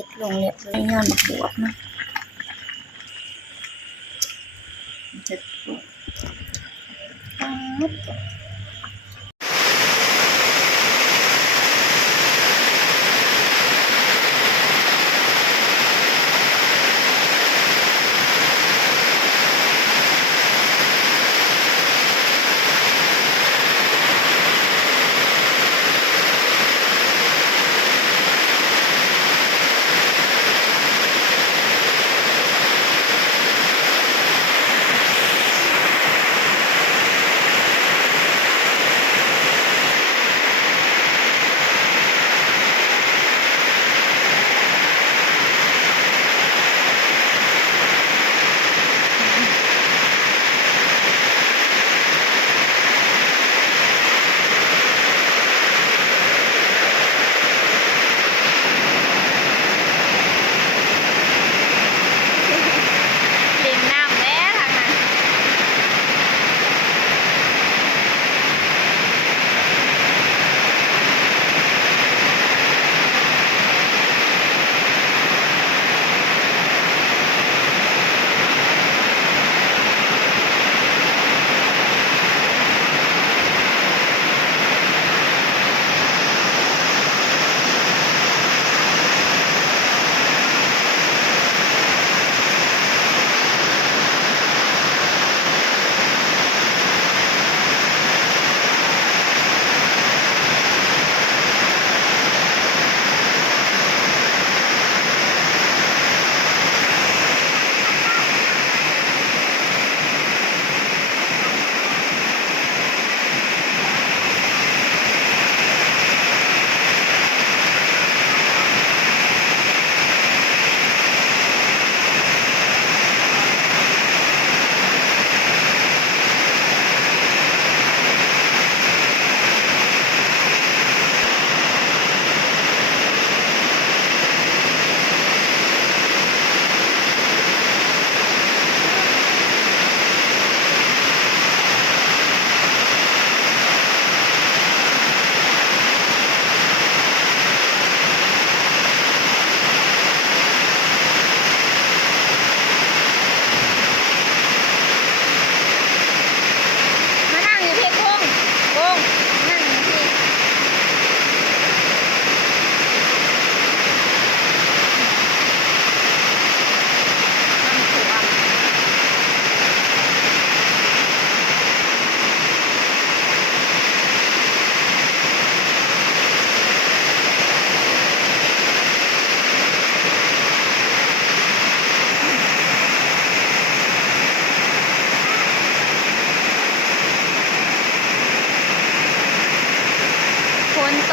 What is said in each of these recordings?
ฮ็ดลงเรียบร้อยย้อนบวบนะจะ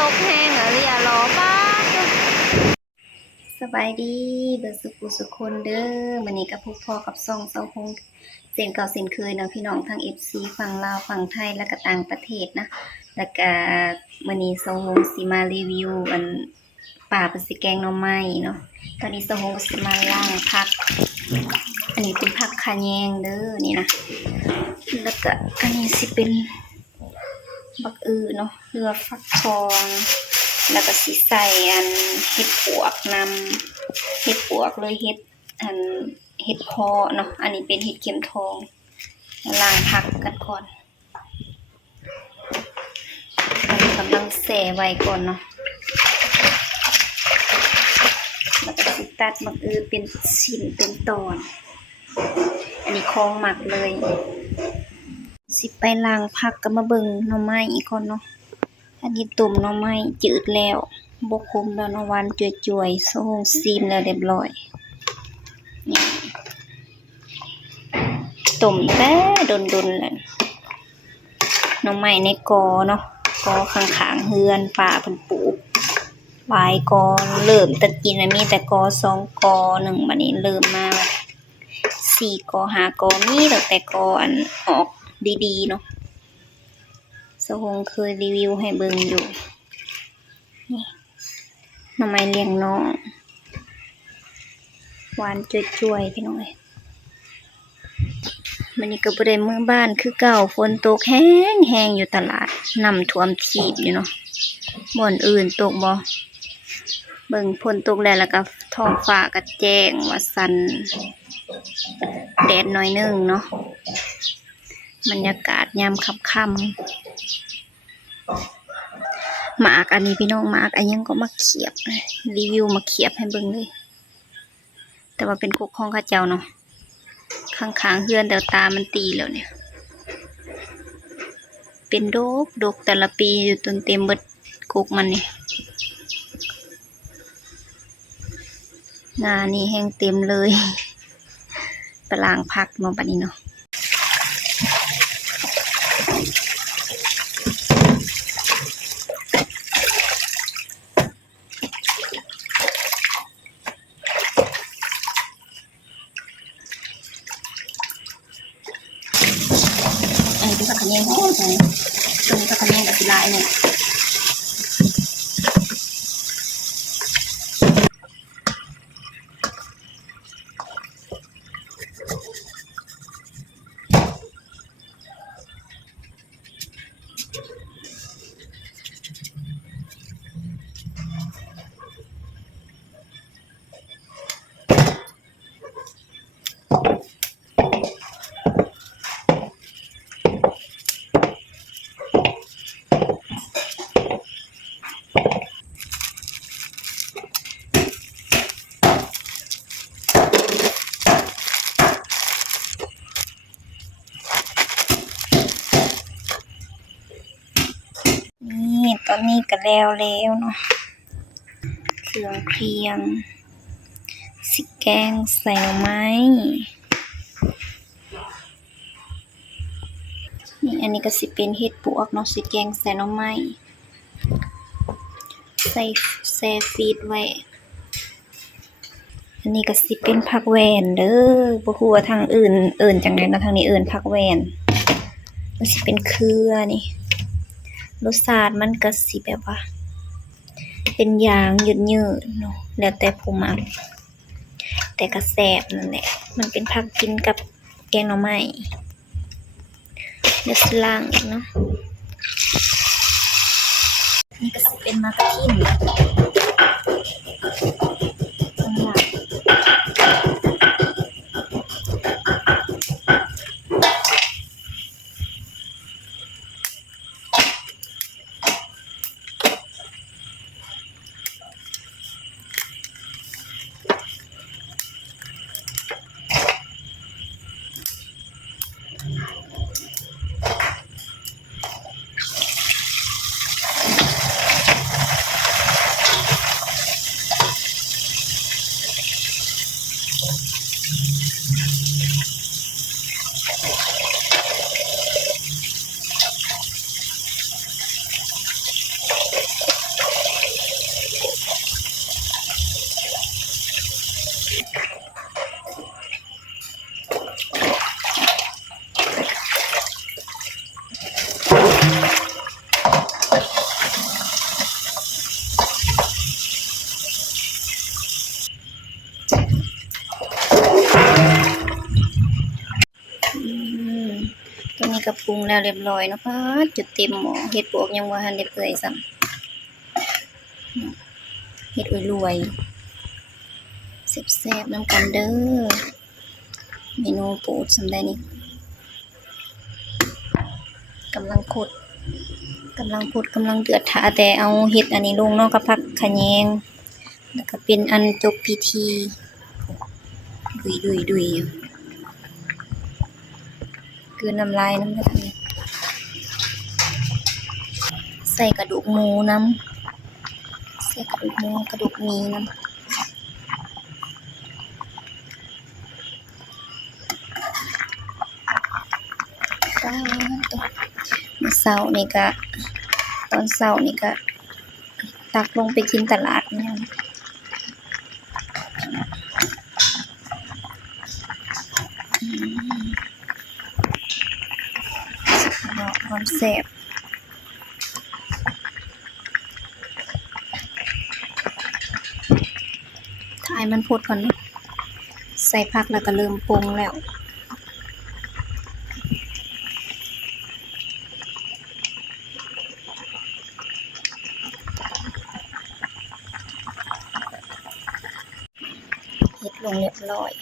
ตกแห้งอะไรอย่ารอป้าสบายดีเบิร์สุขุสุขคนเด้อวันนี้กับพวกพ่อกับซ่องเซาคงเส้นเก่าเส้นเคยนะพี่น้องทั้ง FC ฝั่งลาวฝั่งไทยและก็ต่างประเทศนะแล้วก็วันนี้เซาคงสิมารีวิวอันป่าเป็นสิแกงหน่อไม้เนาะตอนนี้เซาคงสิมาล่างผักอันนี้เป็นผักคะแยงเด้อนี่นะแล้วก็อันนี้สิเป็นบักเนาะเรือฟักทองแล้วก็สิใส่อันเห็ดปวกนำเห็ดปวกเลยเห็ดอันเห็ดพอเนาะอันนี้เป็นเห็ดเข็มทองล้างผักกันก่อนกำลังแส่ไว้ก่อนเนาะแล้วก็สิตัดบักเป็นชิ้นเป็นตอนอันนี้คล้องหมักเลยสิไปล้างผักก็มาเบิ่งหน่อไม้อีกก่อนเนาะอันนี้ตุ่มหน่อไม้จืดแล้วบกคมแล้วนะวันจ่วยๆส่งซีนแล้วเรียบร้อยนี่ตุ่มแต่ดนๆเลยหน่อไม้ในกอเนาะกอข้างๆเฮือนป่าเพิ่นปลูกหลายกอเริ่มตะกินมีแต่กอ2กอ1บัดนี้เริ่มมา4กอ5กอมีแต่กออันออกดีๆเนาะสหงเคยรีวิวให้เบิ่งอยู่นี่หน่อไม้เลี้ยงน้องหวานจ่วยๆพี่น้อยมันนี่ก็บ่ได้มื้อบ้านคือเก่าฝนตกแห้งอยู่ตลาดน้ำท่วมทีบอยู่เนาะบ่อนอื่นตกบ่ เบิ่งฝนตกแล้วก็ท้องฟ้าก็แจ้งว่าสั่นแดดหน่อยนึงเนาะบรรยากาศยามค่ำหมากอันนี้พี่น้องหมากอันยังก็มาเขียบรีวิวมาเขียบให้เบิ่งเลยแต่ว่าเป็นกกของข้าเจ้าเนาะข้างๆเฮือนแต่ตามันตีแล้วเนี่ยเป็นดกแต่ละปีอยู่จนเต็มเบิดกกมันนี่งานี่แห้งเต็มเลยไปล้างผักเนาะบัดนี้เนาะไอ้ที่ผักขะแยงโอ้ยตรงนี้ผักขะแยงกับสิลายเนี่ยนี่ตอนนี้ก็แล้วเนาะเครื่องเคียงสิแกงใส่หน่อไม้นี่อันนี้ก็สิเป็นเห็ดปวกเนาะสิแกงใส่หน่อไม้ใส่แช่ฟีดไว้อันนี้ก็สิเป็นผักแวนเด้อบ่ฮู้ว่าทางอื่นเอิ้นจังได๋เนาะทางนี้เอิ้นผักแวนมันสิเป็นเครือนี่รสชาติมันก็สิแบบว่าเป็นยางยืดๆเนาะแล้วแต่ผู้มักแต่ก็แซ่บนั่นแหละมันเป็นผักกินกับแกงหน่อไม้เดี๋ยวสิล้างอีกเนาะนี่ก็สิเป็นมากระทิ่นข้างหลังตัวนี้ก็ปรุงแล้วเรียบร้อยเนาะพาดจุดเต็มหม้อเฮ็ดปวกยังบ่ทันได้เปื่อยซ้ำเฮ็ดรวยๆแซ่บๆนำกันเด้อเมนูโปรดสำได้นี่กำลังกำลังเดือดท่าแต่เอาเฮ็ดอันนี้ลงเนาะกับผักขะแยงแล้วก็เป็นอันจบพิธีดุยคือน้ำลายน้ำกะทิใส่กระดูกหมูน้ำใส่กระดูกหมูกระดูกหมีน้ำตอนเช้านี่ก็ตักลงไปกินตลาดเนี่ยความแซ่บถ่ายมันพดก่อนเนาะใส่ผักแล้วก็เริ่มปรุงแล้ว งเรียบร้อย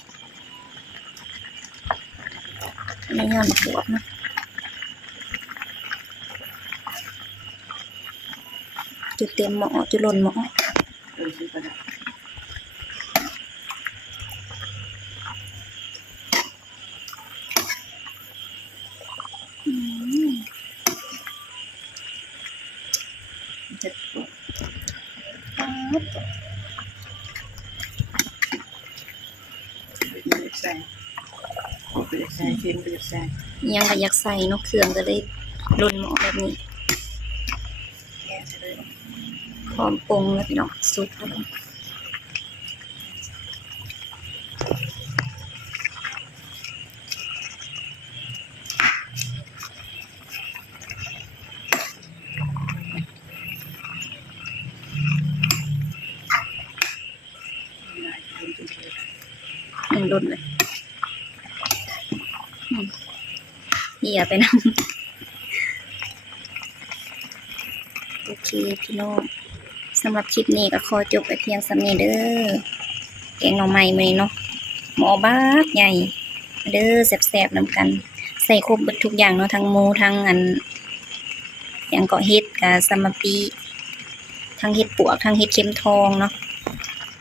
ไม่ย้อนบวกนะจุดเต็มหม้อจุดล้นหม้อจะใส่ไปใส่เค็มไปใส่ ยังก็อยากใส่เนกเครื่องก็เลยล้นหม้อแบบนี้ แค่เลย พร้อมปรุงแล้วพี่น้องสุกแล้วมันล้นเลยเหี่ยไปนะโอเคพี่น้องสำหรับคลิปนี้ก็ขอจบไปเพียงสำนี้เด้อแกงหน่อไม้มื้อนี้เนาะหม้อบากใหญ่เด้อแซ่บๆนำกัน ใส่ครบเบิดทุกอย่างเนาะทั้งหมูทั้งอันอย่างเกาะเฮ็ดกับสะมะปีทั้งเฮ็ดปวกทั้งเฮ็ดเข็มทองเนาะ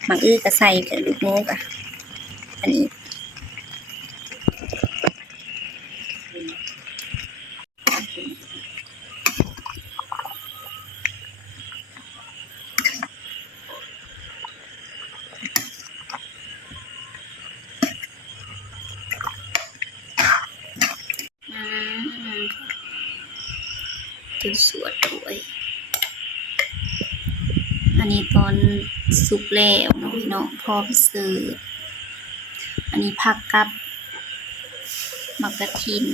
บางก็ใส่กับลูกหมูกะอันนี้ถึงสวดด้วยอันนี้ตอนสุกแล้วเนาะพี่น้องพร้อมเสิร์ฟอันนี้ผักกับมะกระทิน